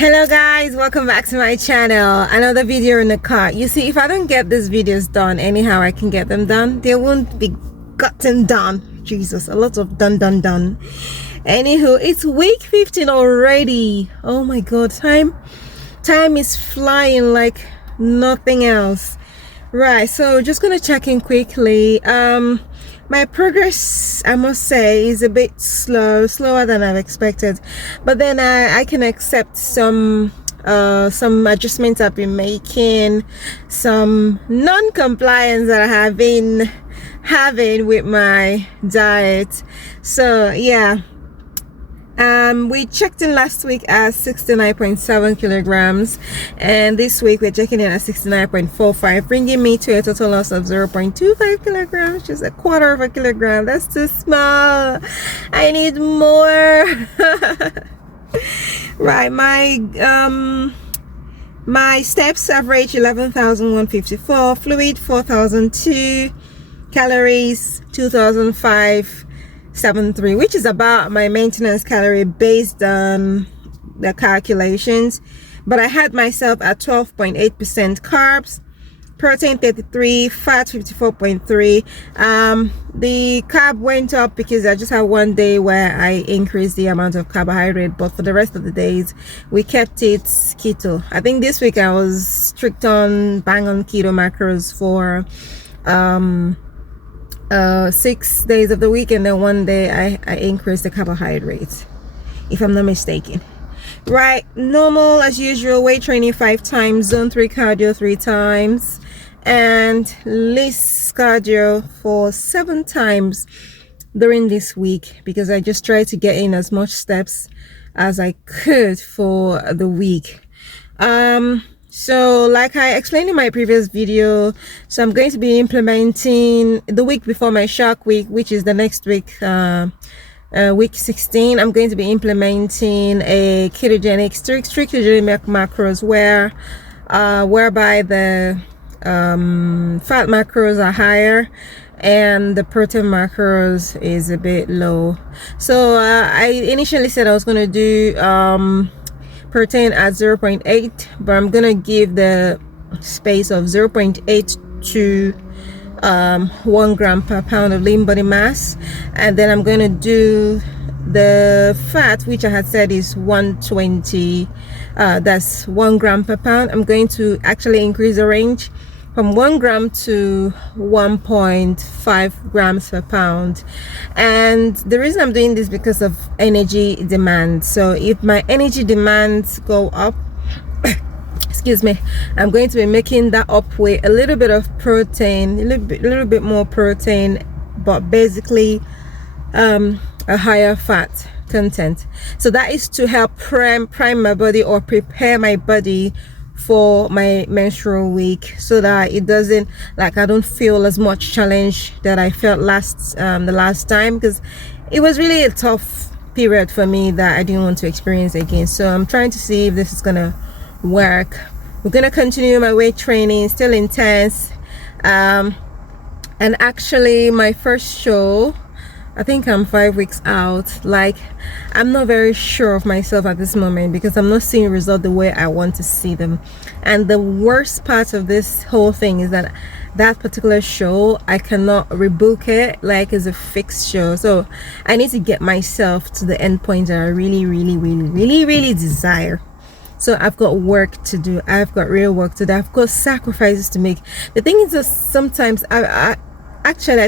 Hello guys, welcome back to my channel. Another video in the car. You see, if I don't get these videos done anyhow I can get them done, they won't be gotten done. Jesus, a lot of done. Anywho, it's week 15 already. Oh my god, time is flying like nothing else. Right, so just gonna check in quickly. My progress, I must say, is a bit slower than I've expected, but then I can accept some adjustments I've been making, some non-compliance that I have been having with my diet. So yeah, we checked in last week at 69.7 kilograms, and this week we're checking in at 69.45, bringing me to a total loss of 0.25 kilograms, just a quarter of a kilogram. That's too small. I need more. Right, my steps average 11,154, fluid 4,002, calories 2,573, which is about my maintenance calorie based on the calculations. But I had myself at 12.8% carbs, protein 33, fat 54.3. The carb went up because I just had one day where I increased the amount of carbohydrate, but for the rest of the days we kept it keto. I think this week I was strict on bang on keto macros for 6 days of the week, and then one day I increased the carbohydrates, if I'm not mistaken. Right, normal as usual, weight training 5 times, zone 3 cardio 3 times, and list cardio for 7 times during this week, because I just tried to get in as much steps as I could for the week. So like I explained in my previous video, so I'm going to be implementing the week before my shark week, which is the next week, week 16. I'm going to be implementing a ketogenic, strict ketogenic macros whereby the fat macros are higher and the protein macros is a bit low. So I initially said I was going to do protein at 0.8, but I'm gonna give the space of 0.8 to 1 gram per pound of lean body mass, and then I'm gonna do the fat, which I had said is 120, that's 1 gram per pound. I'm going to actually increase the range from 1 gram to 1.5 grams per pound. And the reason I'm doing this because of energy demand. So if my energy demands go up, excuse me, I'm going to be making that up with a little bit of protein, a little bit more protein, but basically a higher fat content. So that is to help prime my body, or prepare my body for my menstrual week, so that it doesn't, like, I don't feel as much challenge that I felt the last time, because it was really a tough period for me that I didn't want to experience again. So I'm trying to see if this is gonna work. We're gonna continue my weight training, still intense, and actually my first show, I think I'm 5 weeks out. Like, I'm not very sure of myself at this moment because I'm not seeing results the way I want to see them. And the worst part of this whole thing is that that particular show, I cannot rebook it like as a fixed show. So I need to get myself to the end point that I really desire. So I've got work to do. I've got real work to do. I've got sacrifices to make. The thing is that sometimes I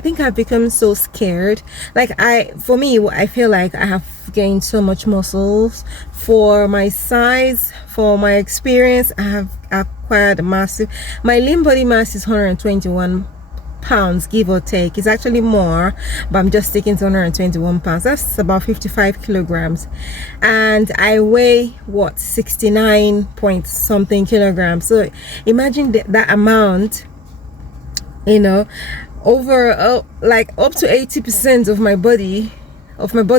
think I've become so scared. Like, for me, I feel like I have gained so much muscles for my size, for my experience. I have acquired a massive, my lean body mass is 121 pounds, give or take. It's actually more, but I'm just sticking to 121 pounds. That's about 55 kilograms, and I weigh what, 69 point something kilograms. So imagine that amount, you know, over like up to 80% of my body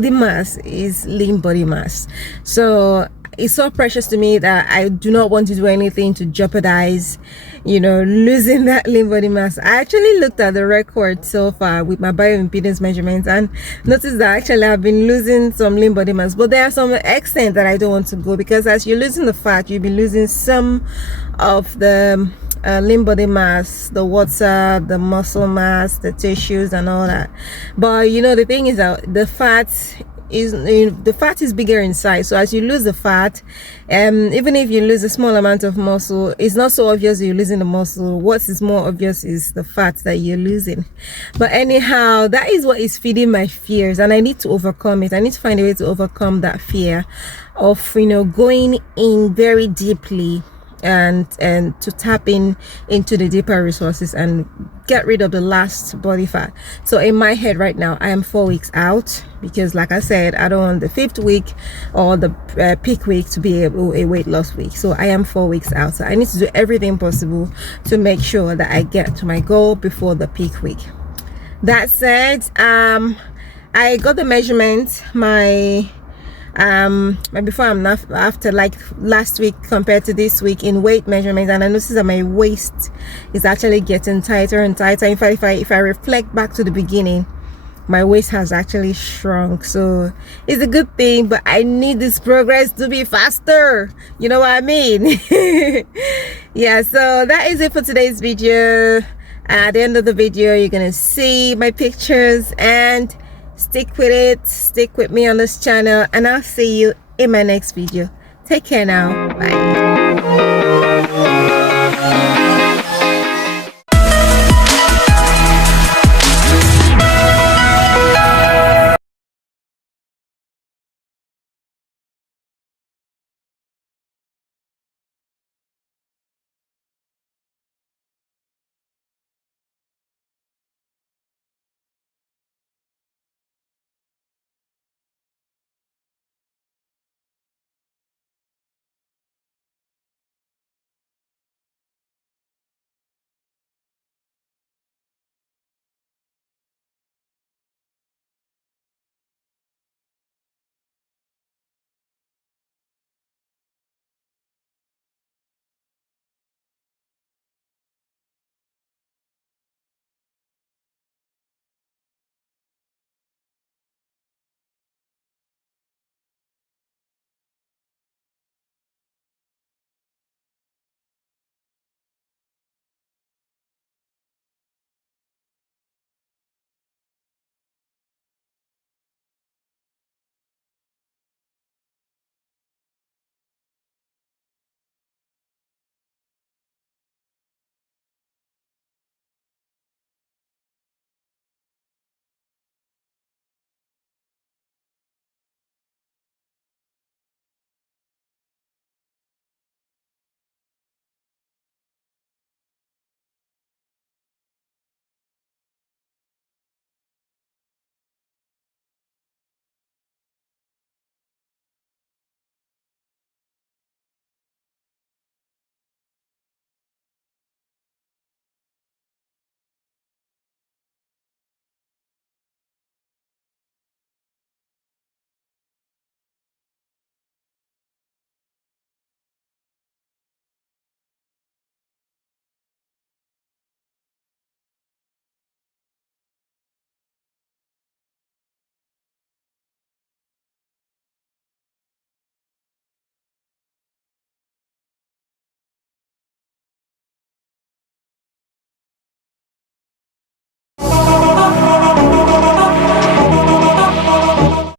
mass is lean body mass. So it's so precious to me that I do not want to do anything to jeopardize, you know, losing that lean body mass. I actually looked at the record so far with my bioimpedance measurements and noticed that actually I've been losing some lean body mass, but there are some extent that I don't want to go, because as you're losing the fat, you'll be losing some of the lean body mass, the water, the muscle mass, the tissues and all that. But you know, the thing is that the fat is bigger in size. So as you lose the fat, even if you lose a small amount of muscle, it's not so obvious you're losing the muscle. What is more obvious is the fat that you're losing. But anyhow, that is what is feeding my fears, and I need to overcome it. I need to find a way to overcome that fear of, you know, going in very deeply and to tap into the deeper resources and get rid of the last body fat. So in my head right now, I am 4 weeks out, because like I said, I don't want the 5th week or the peak week to be a weight loss week. So I am 4 weeks out, so I need to do everything possible to make sure that I get to my goal before the peak week. That said, I got the measurement, my before and after, like last week compared to this week in weight measurements, and I noticed that my waist is actually getting tighter and tighter. In fact, if I reflect back to the beginning, my waist has actually shrunk. So it's a good thing, but I need this progress to be faster, you know what I mean? Yeah, so that is it for today's video. At the end of the video, you're gonna see my pictures, and stick with it, stick with me on this channel, and I'll see you in my next video. Take care now, bye.